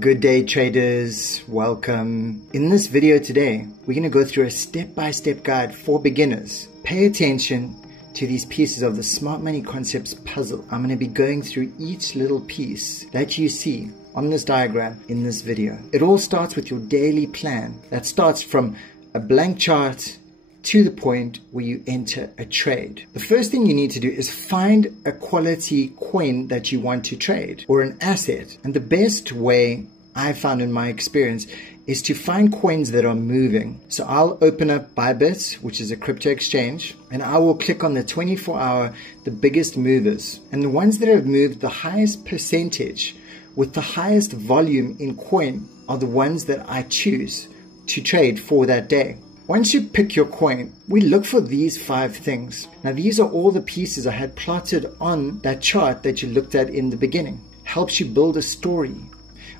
Good day traders, welcome. In this video today, we're going to go through a step-by-step guide for beginners. Pay attention to these pieces of the Smart Money Concepts puzzle. I'm going to be going through each little piece that you see on this diagram in this video. It all starts with your daily plan that starts from a blank chart to the point where you enter a trade. The first thing you need to do is find a quality coin that you want to trade or an asset. And the best way I found in my experience is to find coins that are moving. So I'll open up Bybit, which is a crypto exchange, and I will click on the 24-hour, the biggest movers. And the ones that have moved the highest percentage with the highest volume in coin are the ones that I choose to trade for that day. Once you pick your coin, we look for these 5 things. Now these are all the pieces I had plotted on that chart that you looked at in the beginning. Helps you build a story.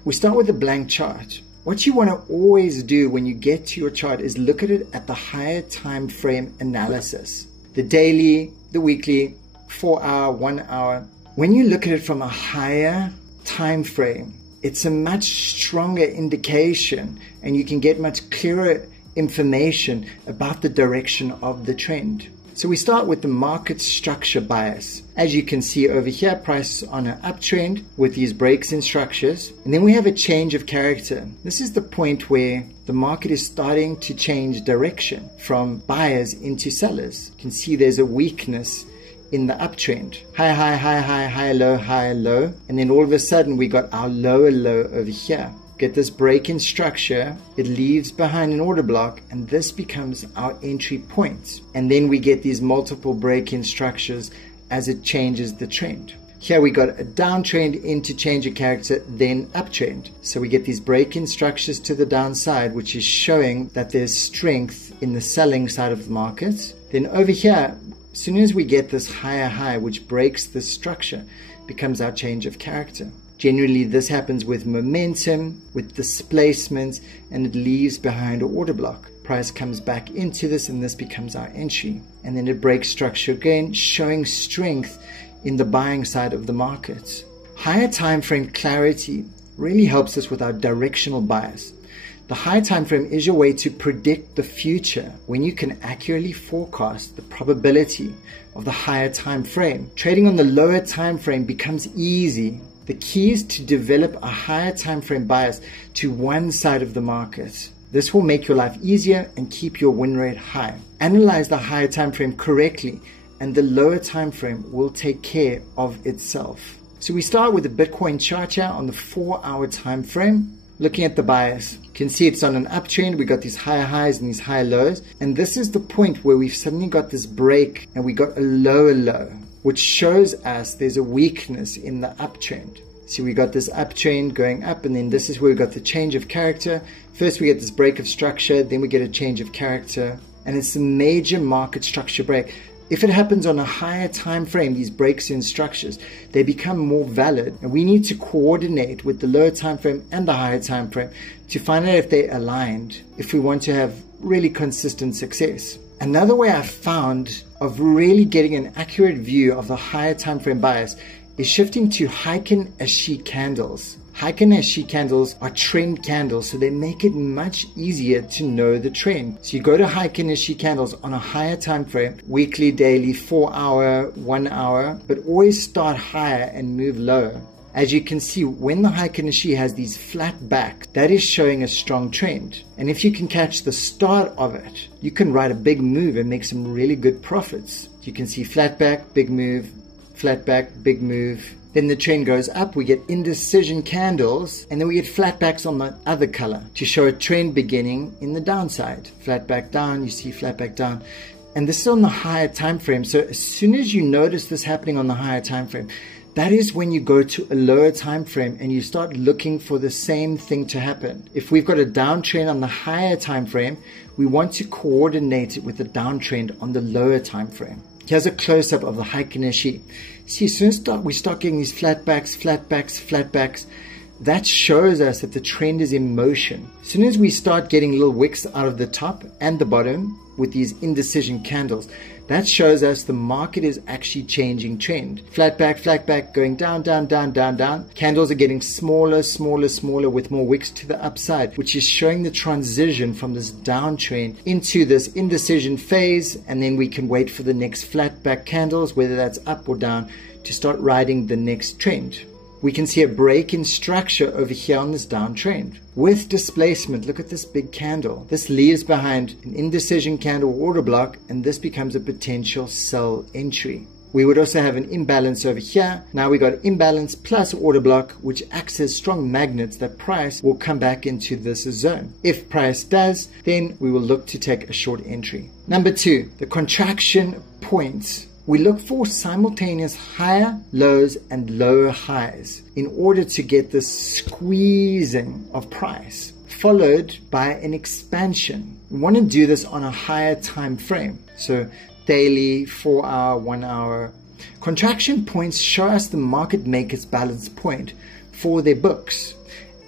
We start with a blank chart. What you want to always do when you get to your chart is look at it at the higher time frame analysis. The daily, the weekly, 4-hour, 1 hour. When you look at it from a higher time frame, it's a much stronger indication and you can get much clearer information about the direction of the trend. So we start with the market structure bias. As you can see over here, price is on an uptrend with these breaks in structures. And then we have a change of character. This is the point where the market is starting to change direction from buyers into sellers. You can see there's a weakness in the uptrend. High, high, high, high, high, low, high, low. And then all of a sudden we got our lower low over here. Get this break in structure, it leaves behind an order block, and this becomes our entry point. And then we get these multiple break-in structures as it changes the trend. Here we got a downtrend into change of character, then uptrend. So we get these break-in structures to the downside, which is showing that there's strength in the selling side of the market. Then over here, as soon as we get this higher high, which breaks the structure, becomes our change of character. Generally, this happens with momentum, with displacement, and it leaves behind an order block. Price comes back into this, and this becomes our entry. And then it breaks structure again, showing strength in the buying side of the market. Higher time frame clarity really helps us with our directional bias. The high time frame is your way to predict the future when you can accurately forecast the probability of the higher time frame. Trading on the lower time frame becomes easy. The key is to develop a higher time frame bias to one side of the market. This will make your life easier and keep your win rate high. Analyze the higher time frame correctly and the lower time frame will take care of itself. So we start with the Bitcoin chart here on the 4-hour time frame. Looking at the bias, you can see it's on an uptrend. We got these higher highs and these higher lows. And this is the point where we've suddenly got this break and we got a lower low, which shows us there's a weakness in the uptrend. So we got this uptrend going up, and then this is where we got the change of character. First we get this break of structure, then we get a change of character, and it's a major market structure break. If it happens on a higher time frame, these breaks in structures, they become more valid, and we need to coordinate with the lower time frame and the higher time frame to find out if they're aligned, if we want to have really consistent success. Another way I found of really getting an accurate view of the higher time frame bias is shifting to Heiken Ashi candles. Heiken Ashi candles are trend candles, so they make it much easier to know the trend. So you go to Heiken Ashi candles on a higher time frame, weekly, daily, 4-hour, 1 hour, but always start higher and move lower. As you can see, when the Heiken Ashi has these flat backs, that is showing a strong trend. And if you can catch the start of it, you can ride a big move and make some really good profits. You can see flat back, big move, flat back, big move. Then the trend goes up, we get indecision candles, and then we get flat backs on the other color to show a trend beginning in the downside. Flat back down, you see flat back down. And this is on the higher time frame. So as soon as you notice this happening on the higher time frame, that is when you go to a lower time frame and you start looking for the same thing to happen. If we've got a downtrend on the higher time frame, we want to coordinate it with the downtrend on the lower time frame. Here's a close-up of the Heiken Ashi. See, as soon as we start getting these flat backs, flat backs, flat backs, that shows us that the trend is in motion. As soon as we start getting little wicks out of the top and the bottom with these indecision candles, That shows us the market is actually changing trend. Flat back, going down, down, down, down, down. Candles are getting smaller, smaller, smaller with more wicks to the upside, which is showing the transition from this downtrend into this indecision phase. And then we can wait for the next flat back candles, whether that's up or down, to start riding the next trend. We can see a break in structure over here on this downtrend. With displacement, look at this big candle. This leaves behind an indecision candle order block, and this becomes a potential sell entry. We would also have an imbalance over here. Now we got imbalance plus order block, which acts as strong magnets that price will come back into this zone. If price does, then we will look to take a short entry. Number 2, the contraction points. We look for simultaneous higher lows and lower highs in order to get this squeezing of price, followed by an expansion. We want to do this on a higher time frame. So daily, 4 hour, 1 hour. Contraction points show us the market maker's balance point for their books.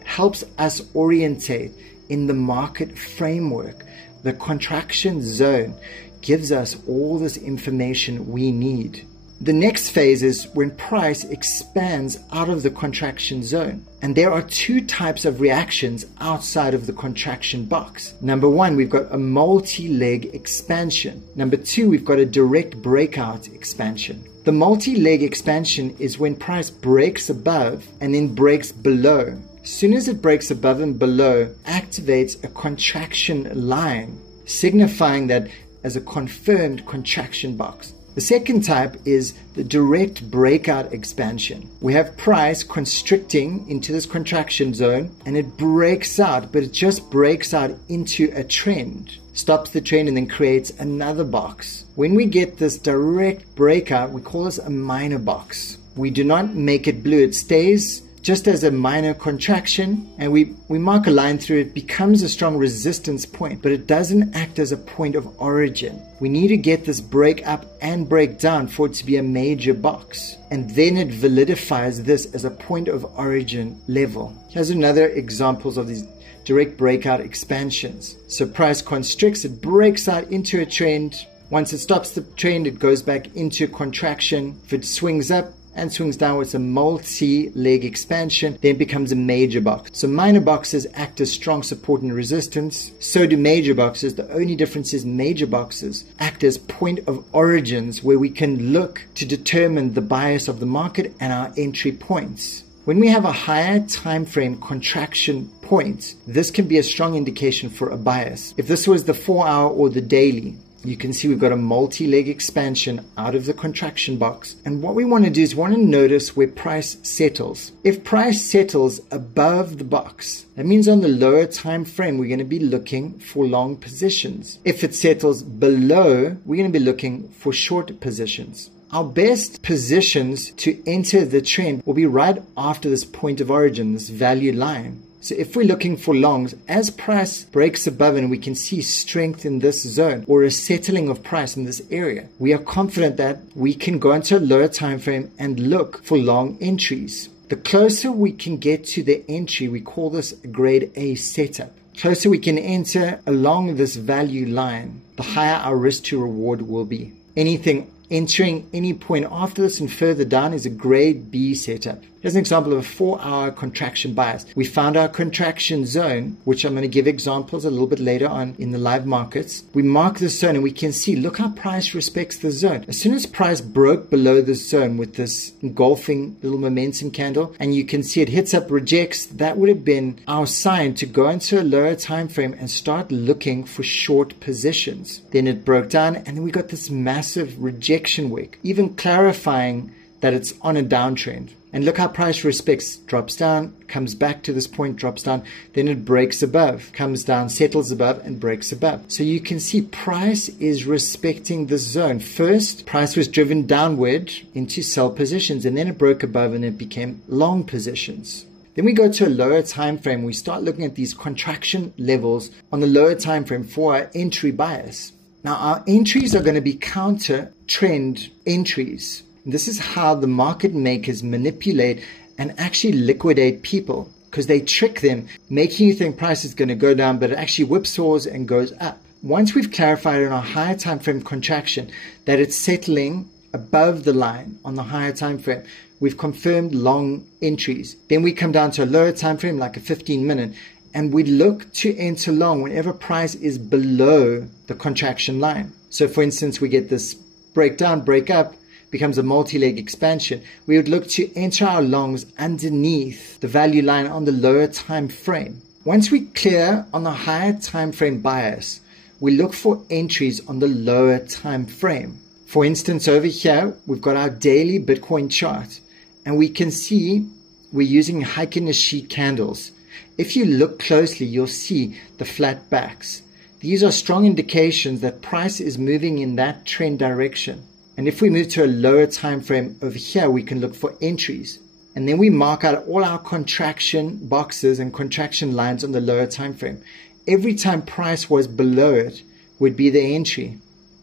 Helps us orientate in the market framework. The contraction zone gives us all this information we need. The next phase is when price expands out of the contraction zone. And there are 2 types of reactions outside of the contraction box. Number 1, we've got a multi-leg expansion. Number 2, we've got a direct breakout expansion. The multi-leg expansion is when price breaks above and then breaks below. As soon as it breaks above and below, activates a contraction line, signifying that as a confirmed contraction box. The second type is the direct breakout expansion. We have price constricting into this contraction zone and it breaks out, but it just breaks out into a trend, stops the trend and then creates another box. When we get this direct breakout, we call this a minor box. We do not make it blue, it stays just as a minor contraction, and we mark a line through it, becomes a strong resistance point, but it doesn't act as a point of origin. We need to get this break up and break down for it to be a major box, and then it validifies this as a point of origin level. Here's another examples of these direct breakout expansions. So price constricts, it breaks out into a trend. Once it stops the trend, it goes back into contraction. If it swings up and swings downwards, a multi-leg expansion, then becomes a major box. So minor boxes act as strong support and resistance. So do major boxes. The only difference is major boxes act as point of origins where we can look to determine the bias of the market and our entry points. When we have a higher time frame contraction point, this can be a strong indication for a bias. If this was the 4 hour or the daily, you can see we've got a multi-leg expansion out of the contraction box. And what we want to do is want to notice where price settles. If price settles above the box, that means on the lower time frame, we're going to be looking for long positions. If it settles below, we're going to be looking for short positions. Our best positions to enter the trend will be right after this point of origin, this value line. So if we're looking for longs, as price breaks above and we can see strength in this zone or a settling of price in this area, we are confident that we can go into a lower time frame and look for long entries. The closer we can get to the entry, we call this a grade A setup. Closer we can enter along this value line, the higher our risk to reward will be. Anything entering any point after this and further down is a grade B setup. Here's an example of a 4 hour contraction bias. We found our contraction zone, which I'm going to give examples a little bit later on in the live markets. We mark this zone and we can see, look how price respects the zone. As soon as price broke below this zone with this engulfing little momentum candle, and you can see it hits up, rejects, that would have been our sign to go into a lower time frame and start looking for short positions. Then it broke down and then we got this massive rejection wick, even clarifying that it's on a downtrend. And look how price respects, drops down, comes back to this point, drops down, then it breaks above, comes down, settles above, and breaks above. So you can see price is respecting this zone. First, price was driven downward into sell positions, and then it broke above and it became long positions. Then we go to a lower time frame. We start looking at these contraction levels on the lower time frame for our entry bias. Now, our entries are going to be counter trend entries. This is how the market makers manipulate and actually liquidate people, because they trick them, making you think price is going to go down, but it actually whipsaws and goes up. once we've clarified in our higher time frame contraction that it's settling above the line on the higher time frame, we've confirmed long entries. Then we come down to a lower time frame, like a 15-minute, and we look to enter long whenever price is below the contraction line. So for instance, we get this breakdown, break up, becomes a multi-leg expansion. We would look to enter our longs underneath the value line on the lower time frame. Once we clear on the higher time frame bias, we look for entries on the lower time frame. For instance, over here, we've got our daily Bitcoin chart, and we can see we're using Heiken Nishi candles. If you look closely, you'll see the flat backs. These are strong indications that price is moving in that trend direction. And if we move to a lower time frame over here, we can look for entries. And then we mark out all our contraction boxes and contraction lines on the lower time frame. Every time price was below it would be the entry,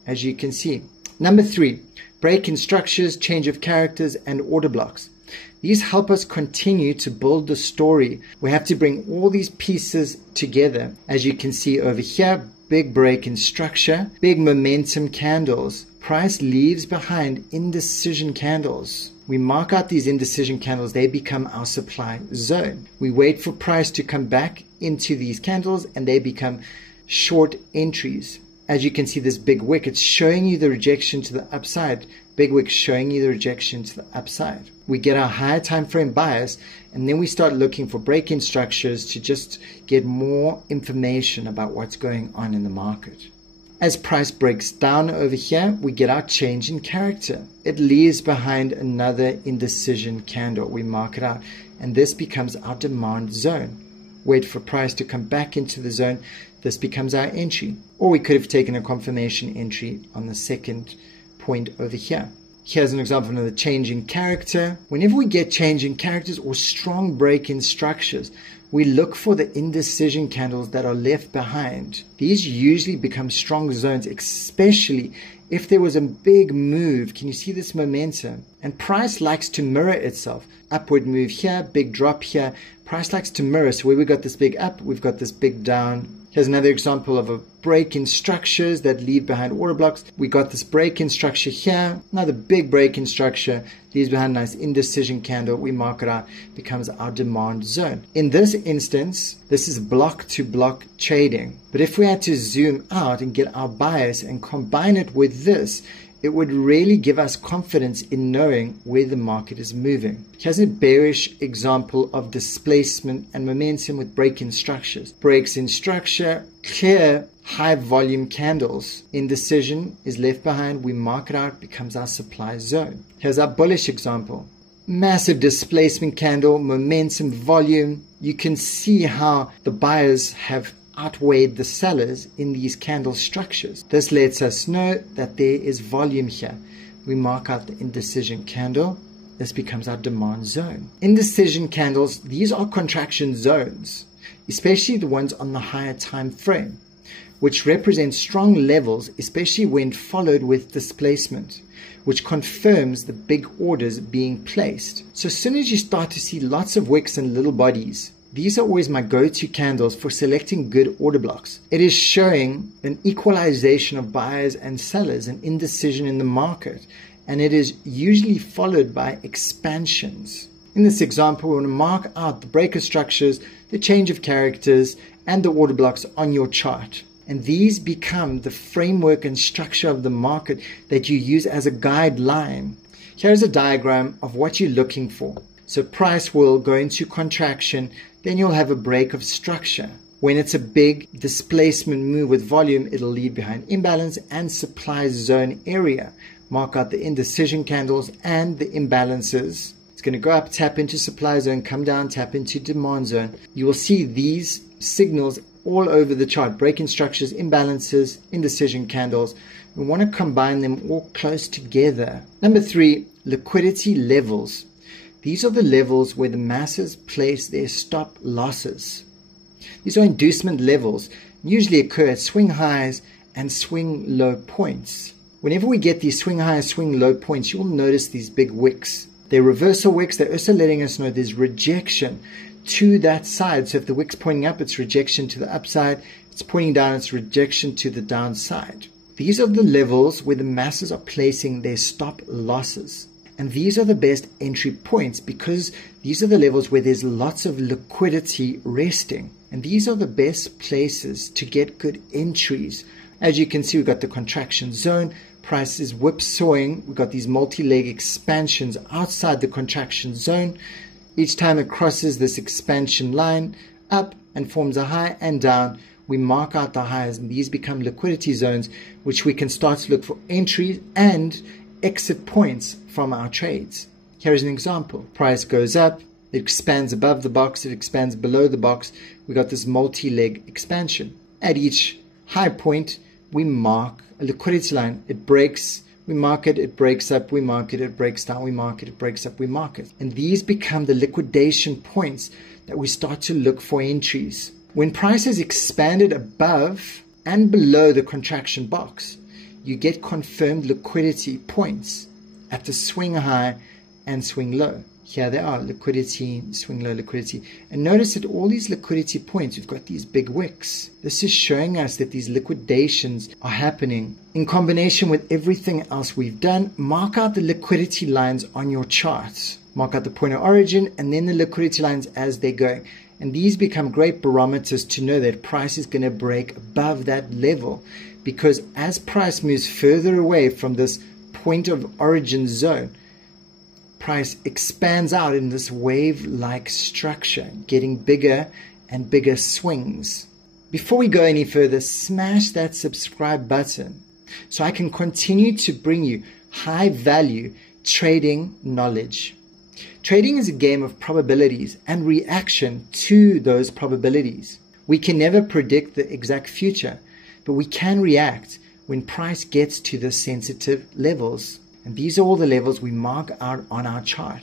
as you can see. Number 3, break in structures, change of characters, and order blocks. These help us continue to build the story. We have to bring all these pieces together. As you can see over here, big break in structure, big momentum candles. Price leaves behind indecision candles. We mark out these indecision candles. They become our supply zone. We wait for price to come back into these candles, and they become short entries. As you can see, this big wick, it's showing you the rejection to the upside. Big wick showing you the rejection to the upside. We get our higher time frame bias, and then we start looking for break-in structures to just get more information about what's going on in the market. As price breaks down over here, we get our change in character. It leaves behind another indecision candle. We mark it out, and this becomes our demand zone. Wait for price to come back into the zone. This becomes our entry. Or we could have taken a confirmation entry on the second point over here. Here's an example of the change in character. Whenever we get change in characters or strong break in structures, we look for the indecision candles that are left behind. These usually become strong zones, especially if there was a big move. Can you see this momentum? And price likes to mirror itself. Upward move here, big drop here. Price likes to mirror. So where we got this big up, we've got this big down. Here's another example of a break in structures that leave behind order blocks. We got this break in structure here, another big break in structure, leaves behind a nice indecision candle. We mark it out, becomes our demand zone. In this instance, this is block to block trading. But if we had to zoom out and get our bias and combine it with this, it would really give us confidence in knowing where the market is moving. Here's a bearish example of displacement and momentum with break-in structures. Breaks in structure, clear high volume candles. Indecision is left behind. We mark it out, becomes our supply zone. Here's our bullish example. Massive displacement candle, momentum, volume. You can see how the buyers have outweighed the sellers in these candle structures. This lets us know that there is volume here. We mark out the indecision candle. This becomes our demand zone. Indecision candles, these are contraction zones, especially the ones on the higher time frame, which represent strong levels, especially when followed with displacement, which confirms the big orders being placed. So as soon as you start to see lots of wicks and little bodies, these are always my go-to candles for selecting good order blocks. It is showing an equalization of buyers and sellers, an indecision in the market, and it is usually followed by expansions. In this example, we want to mark out the breaker structures, the change of characters, and the order blocks on your chart. And these become the framework and structure of the market that you use as a guideline. Here's a diagram of what you're looking for. So price will go into contraction, then you'll have a break of structure. When it's a big displacement move with volume, it'll leave behind imbalance and supply zone area. Mark out the indecision candles and the imbalances. It's going to go up, tap into supply zone, come down, tap into demand zone. You will see these signals all over the chart. Break-in structures, imbalances, indecision candles. We want to combine them all close together. Number 3, liquidity levels. These are the levels where the masses place their stop losses. These are inducement levels, usually occur at swing highs and swing low points. Whenever we get these swing high, swing low points, you'll notice these big wicks. They're reversal wicks. They're also letting us know there's rejection to that side. So if the wick's pointing up, it's rejection to the upside. It's pointing down, it's rejection to the downside. These are the levels where the masses are placing their stop losses. And these are the best entry points because these are the levels where there's lots of liquidity resting. And these are the best places to get good entries. As you can see, we've got the contraction zone. Price is whipsawing. We've got these multi-leg expansions outside the contraction zone. Each time it crosses this expansion line up and forms a high and down, we mark out the highs, and these become liquidity zones, which we can start to look for entries and exit points from our trades. Here's an example. Price goes up, it expands above the box, it expands below the box. We got this multi-leg expansion. At each high point, we mark a liquidity line. It breaks, we mark it breaks up, we mark it breaks down, we mark it breaks up, we mark it. And these become the liquidation points that we start to look for entries. When price has expanded above and below the contraction box, you get confirmed liquidity points at the swing high and swing low. Here they are, liquidity, swing low, liquidity. And notice that all these liquidity points, we've got these big wicks. This is showing us that these liquidations are happening. In combination with everything else we've done, mark out the liquidity lines on your charts. Mark out the point of origin and then the liquidity lines as they're going. And these become great barometers to know that price is going to break above that level. Because as price moves further away from this point of origin zone, price expands out in this wave-like structure, getting bigger and bigger swings. Before we go any further, smash that subscribe button so I can continue to bring you high-value trading knowledge. Trading is a game of probabilities and reaction to those probabilities. We can never predict the exact future, but we can react when price gets to the sensitive levels. And these are all the levels we mark out on our chart.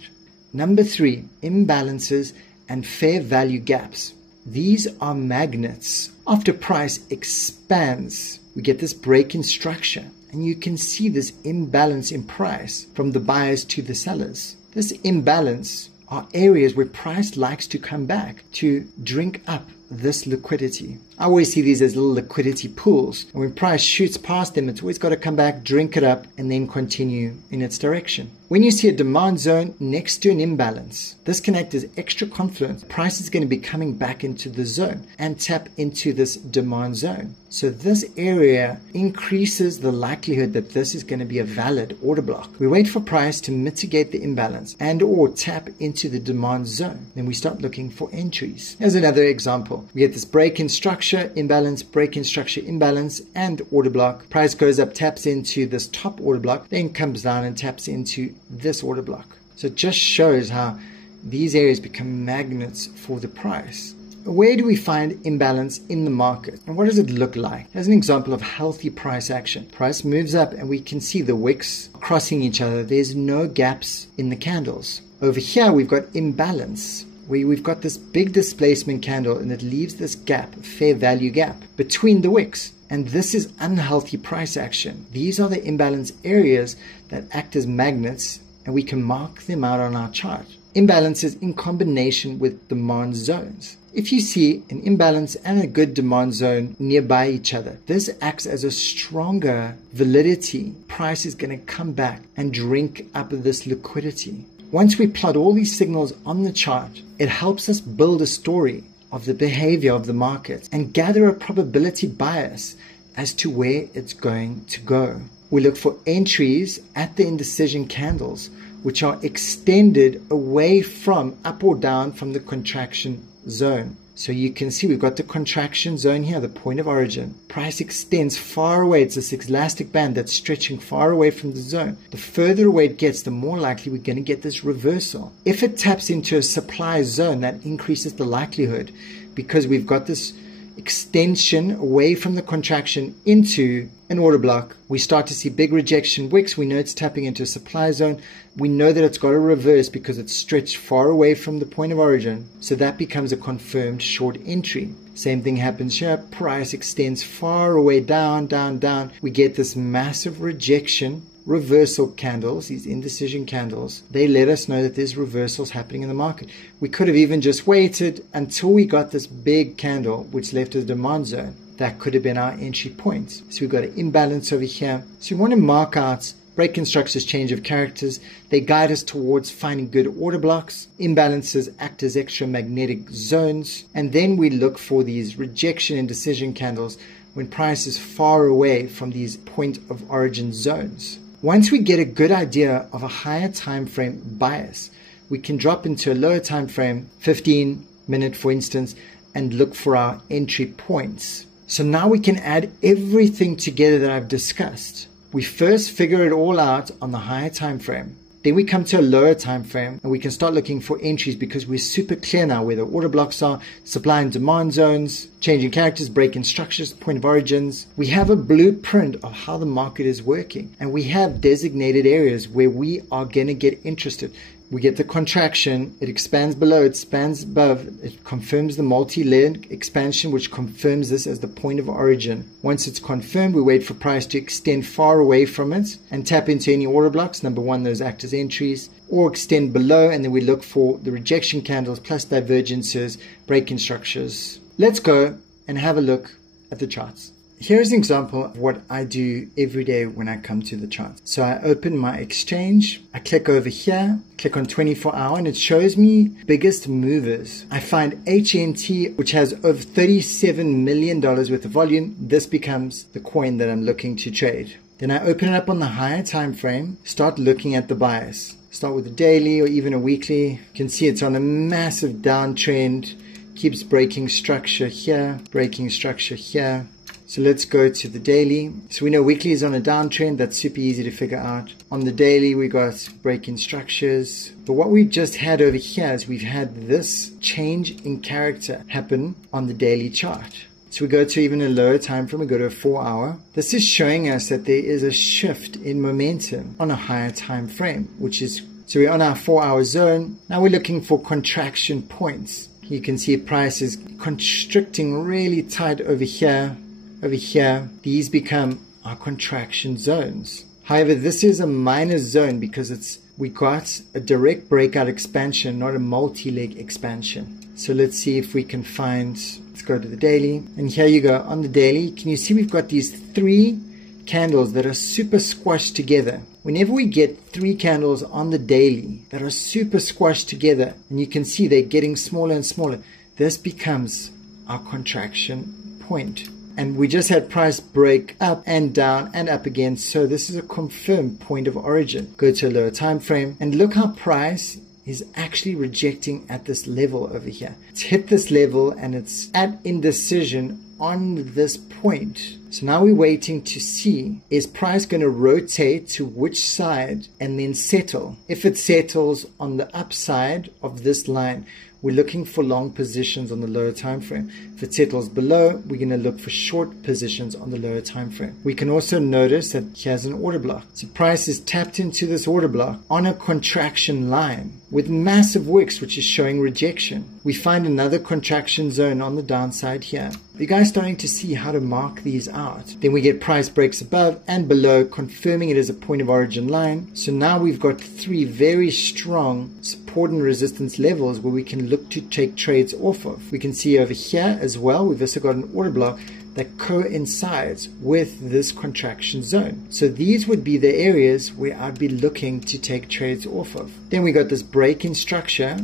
Number 3, imbalances and fair value gaps. These are magnets. After price expands, we get this break in structure. And you can see this imbalance in price from the buyers to the sellers. This imbalance are areas where price likes to come back to drink up this liquidity. I always see these as little liquidity pools. And when price shoots past them, it's always got to come back, drink it up, and then continue in its direction. When you see a demand zone next to an imbalance, this can act as extra confidence. Price is going to be coming back into the zone and tap into this demand zone. So this area increases the likelihood that this is going to be a valid order block. We wait for price to mitigate the imbalance and or tap into the demand zone. Then we start looking for entries. Here's another example. We get this break in structure, imbalance, break in structure, imbalance, and order block. Price goes up, taps into this top order block, then comes down and taps into this order block. So it just shows how these areas become magnets for the price. Where do we find imbalance in the market? And what does it look like? As an example of healthy price action. Price moves up and we can see the wicks crossing each other. There's no gaps in the candles. Over here we've got imbalance, where we've got this big displacement candle and it leaves this gap, fair value gap, between the wicks. And this is unhealthy price action. These are the imbalance areas that act as magnets and we can mark them out on our chart. Imbalances in combination with demand zones. If you see an imbalance and a good demand zone nearby each other, this acts as a stronger validity. Price is going to come back and drink up this liquidity. Once we plot all these signals on the chart, it helps us build a story of the behavior of the market and gather a probability bias as to where it's going to go. We look for entries at the indecision candles, which are extended away from up or down from the contraction zone. So you can see we've got the contraction zone here, the point of origin. Price extends far away. It's this elastic band that's stretching far away from the zone. The further away it gets, the more likely we're going to get this reversal. If it taps into a supply zone, that increases the likelihood because we've got this extension away from the contraction into an order block. We start to see big rejection wicks. We know it's tapping into a supply zone. We know that it's got a reverse because it's stretched far away from the point of origin. So that becomes a confirmed short entry. Same thing happens here. Price extends far away down, down, down. We get this massive rejection reversal candles, these indecision candles, they let us know that there's reversals happening in the market. We could have even just waited until we got this big candle, which left a demand zone. That could have been our entry point. So we've got an imbalance over here. So we want to mark out break-in structures, change of characters. They guide us towards finding good order blocks. Imbalances act as extra magnetic zones. And then we look for these rejection and decision candles when price is far away from these point of origin zones. Once we get a good idea of a higher time frame bias, we can drop into a lower time frame, 15 minute for instance, and look for our entry points. So now we can add everything together that I've discussed. We first figure it all out on the higher time frame. Then we come to a lower time frame and we can start looking for entries because we're super clear now where the order blocks are, supply and demand zones, changing characters, break-in structures, point of origins. We have a blueprint of how the market is working, and we have designated areas where we are going to get interested. We get the contraction, it expands below, it expands above, it confirms the multi-layered expansion, which confirms this as the point of origin. Once it's confirmed, we wait for price to extend far away from it and tap into any order blocks. Number one, those act as entries, or extend below, and then we look for the rejection candles plus divergences, break-in structures. Let's go and have a look at the charts. Here's an example of what I do every day when I come to the chart. So I open my exchange, I click over here, click on 24 hour, and it shows me biggest movers. I find HNT, which has over $37 million worth of volume. This becomes the coin that I'm looking to trade. Then I open it up on the higher time frame, start looking at the bias. Start with a daily or even a weekly. You can see it's on a massive downtrend, keeps breaking structure here, breaking structure here. So let's go to the daily. So we know weekly is on a downtrend. That's super easy to figure out. On the daily, we got break-in structures. But what we've just had over here is we've had this change in character happen on the daily chart. So we go to even a lower time frame. We go to a 4 hour. This is showing us that there is a shift in momentum on a higher time frame, which is, so we're on our 4 hour zone. Now we're looking for contraction points. You can see price is constricting really tight over here. Over here, these become our contraction zones. However, this is a minor zone because we got a direct breakout expansion, not a multi-leg expansion. So let's see if we can find, let's go to the daily. And here you go on the daily. Can you see we've got these 3 candles that are super squashed together? Whenever we get 3 candles on the daily that are super squashed together, and you can see they're getting smaller and smaller, this becomes our contraction point. And we just had price break up and down and up again. So this is a confirmed point of origin. Go to a lower time frame and look how price is actually rejecting at this level over here. It's hit this level and it's at indecision on this point. So now we're waiting to see, is price going to rotate to which side and then settle? If it settles on the upside of this line, we're looking for long positions on the lower time frame. If it settles below, we're going to look for short positions on the lower time frame. We can also notice that here's an order block. So price is tapped into this order block on a contraction line with massive wicks, which is showing rejection. We find another contraction zone on the downside here. You guys starting to see how to mark these out. Then we get price breaks above and below, confirming it as a point of origin line. So now we've got 3 very strong support and resistance levels where we can look to take trades off of. We can see over here as well, we've also got an order block that coincides with this contraction zone. So these would be the areas where I'd be looking to take trades off of. Then we got this break-in structure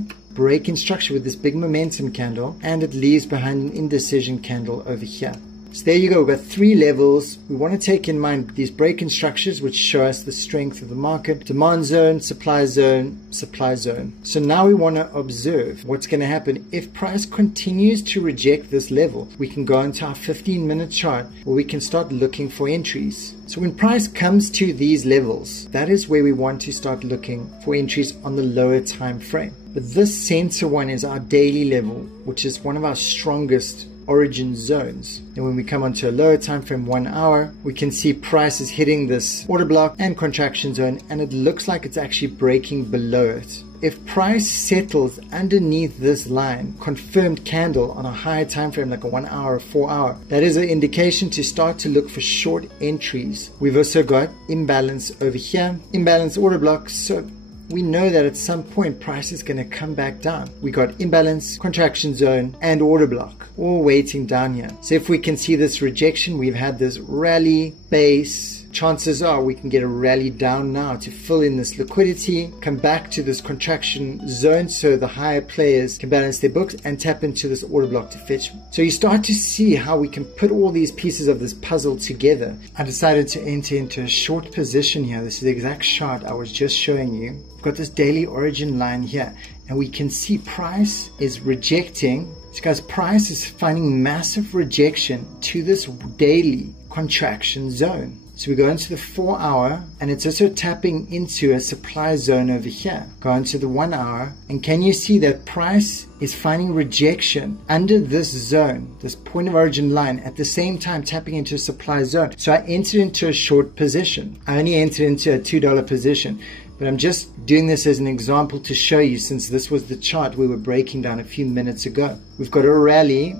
with this big momentum candle, and it leaves behind an indecision candle over here. So there you go, we've got 3 levels. We want to take in mind these break-in structures, which show us the strength of the market. Demand zone, supply zone, supply zone. So now we want to observe what's going to happen. If price continues to reject this level, we can go into our 15-minute chart where we can start looking for entries. So when price comes to these levels, that is where we want to start looking for entries on the lower time frame. But this center one is our daily level, which is one of our strongest origin zones. And when we come onto a lower time frame, 1 hour, we can see price is hitting this order block and contraction zone, and it looks like it's actually breaking below it. if price settles underneath this line, confirmed candle on a higher time frame like a 1 hour or 4 hour, that is an indication to start to look for short entries. We've also got imbalance over here, imbalance order blocks. So we know that at some point price is going to come back down. We got imbalance, contraction zone, and order block all waiting down here. So if we can see this rejection, we've had this rally base. Chances are we can get a rally down now to fill in this liquidity, come back to this contraction zone so the higher players can balance their books and tap into this order block to fetch. So you start to see how we can put all these pieces of this puzzle together. I decided to enter into a short position here. This is the exact chart I was just showing you. We've got this daily origin line here, and we can see price is rejecting. So guys, price is finding massive rejection to this daily contraction zone. So we go into the 4 hour, and it's also tapping into a supply zone over here. Go into the 1 hour, and can you see that price is finding rejection under this zone, this point of origin line, at the same time tapping into a supply zone. So I entered into a short position. I only entered into a $2 position, but I'm just doing this as an example to show you, since this was the chart we were breaking down a few minutes ago. We've got a rally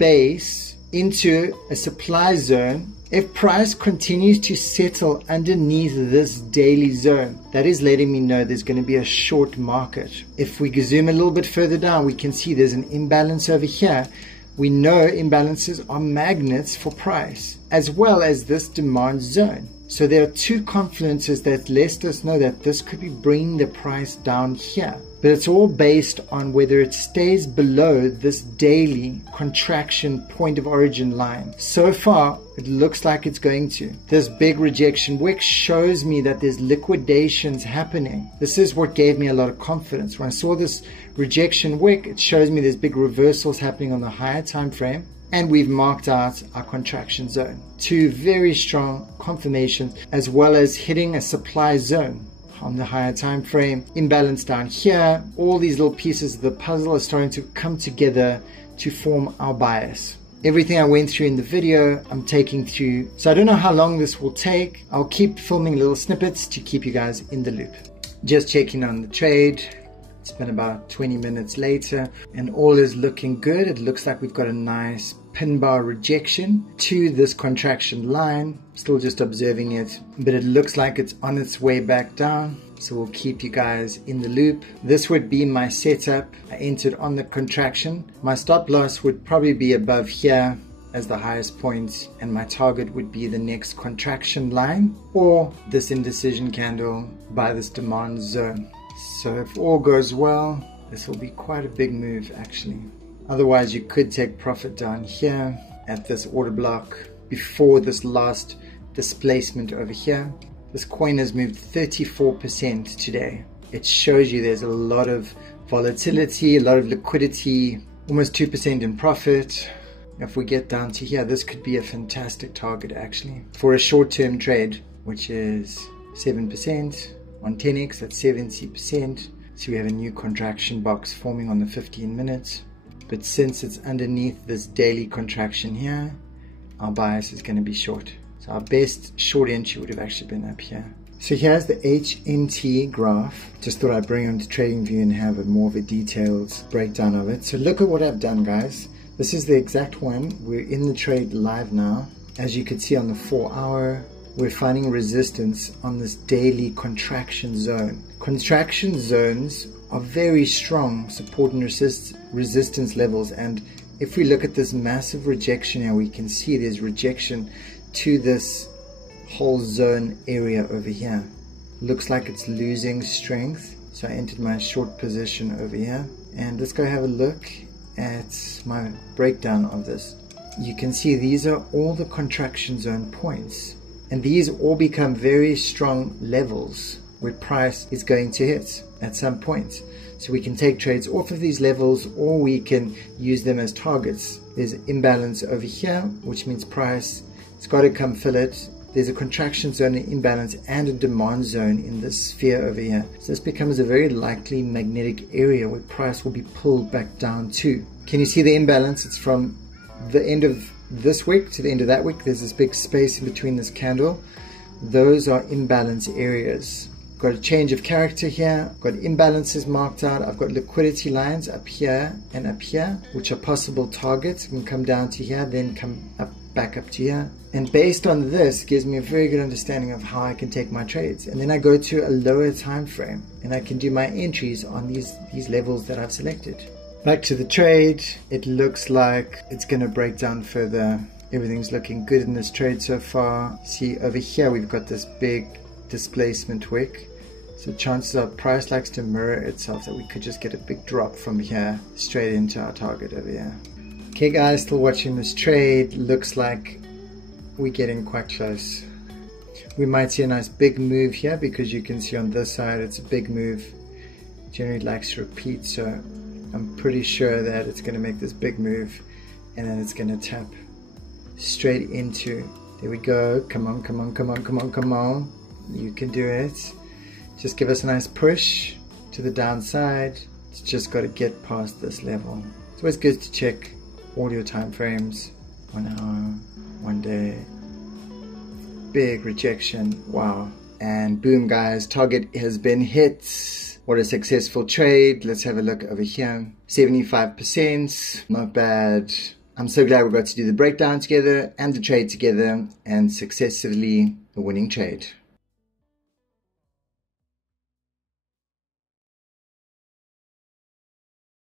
base into a supply zone. If price continues to settle underneath this daily zone, that is letting me know there's going to be a short market. If we zoom a little bit further down, we can see there's an imbalance over here. We know imbalances are magnets for price, as well as this demand zone. So there are two confluences that let us know that this could be bringing the price down here. But it's all based on whether it stays below this daily contraction point of origin line. So far, it looks like it's going to. This big rejection wick shows me that there's liquidations happening. This is what gave me a lot of confidence. When I saw this rejection wick, it shows me there's big reversals happening on the higher time frame. And we've marked out our contraction zone. Two very strong confirmations, as well as hitting a supply zone on the higher time frame. Imbalance down here. All these little pieces of the puzzle are starting to come together to form our bias. Everything I went through in the video, I'm taking through. So I don't know how long this will take. I'll keep filming little snippets to keep you guys in the loop. Just checking on the trade. It's been about 20 minutes later, and all is looking good. It looks like we've got a nice pin bar rejection to this contraction line. Still just observing it, but it looks like it's on its way back down. So we'll keep you guys in the loop. This would be my setup. I entered on the contraction. My stop loss would probably be above here as the highest point, and my target would be the next contraction line or this indecision candle by this demand zone. So if all goes well, this will be quite a big move actually. Otherwise, you could take profit down here at this order block before this last displacement over here. This coin has moved 34% today. It shows you there's a lot of volatility, a lot of liquidity, almost 2% in profit. If we get down to here, this could be a fantastic target actually for a short-term trade, which is 7%. On 10x, that's 70%. So we have a new contraction box forming on the 15 minutes. But since it's underneath this daily contraction here, our bias is going to be short. So our best short entry would have actually been up here. So here's the HNT graph. Just thought I'd bring it onto TradingView and have a more of a detailed breakdown of it. So look at what I've done, guys. This is the exact one. We're in the trade live now. As you can see on the 4 hour, we're finding resistance on this daily contraction zone. Contraction zones are very strong support and resistance levels, and if we look at this massive rejection here, we can see there's rejection to this whole zone area over here. Looks like it's losing strength, so I entered my short position over here. And let's go have a look at my breakdown of this. You can see these are all the contraction zone points, and these all become very strong levels where price is going to hit at some point. So we can take trades off of these levels, or we can use them as targets. There's imbalance over here, which means price, it's got to come fill it. There's a contraction zone, an imbalance, and a demand zone in this sphere over here. So this becomes a very likely magnetic area where price will be pulled back down to. Can you see the imbalance? It's from the end of this wick to the end of that wick. There's this big space in between this candle. Those are imbalance areas. got a change of character here, got imbalances marked out, I've got liquidity lines up here and up here, which are possible targets. It can come down to here, then come up, back up to here. And based on this, gives me a very good understanding of how I can take my trades. And then I go to a lower time frame and I can do my entries on these levels that I've selected. Back to the trade, it looks like it's going to break down further. Everything's looking good in this trade so far. See over here we've got this big displacement wick. So chances are price likes to mirror itself, that we could just get a big drop from here straight into our target over here. Okay guys, still watching this trade. Looks like we're getting quite close. We might see a nice big move here because you can see on this side it's a big move. Generally likes to repeat, so I'm pretty sure that it's going to make this big move and then it's going to tap straight into, there we go, come on, come on, come on, come on, come on, you can do it. Just give us a nice push to the downside. It's just got to get past this level. It's always good to check all your time frames. 1 hour, 1 day, big rejection, wow, and boom guys, target has been hit. What a successful trade. Let's have a look over here. 75%, not bad. I'm so glad we got to do the breakdown together and the trade together and successfully a winning trade.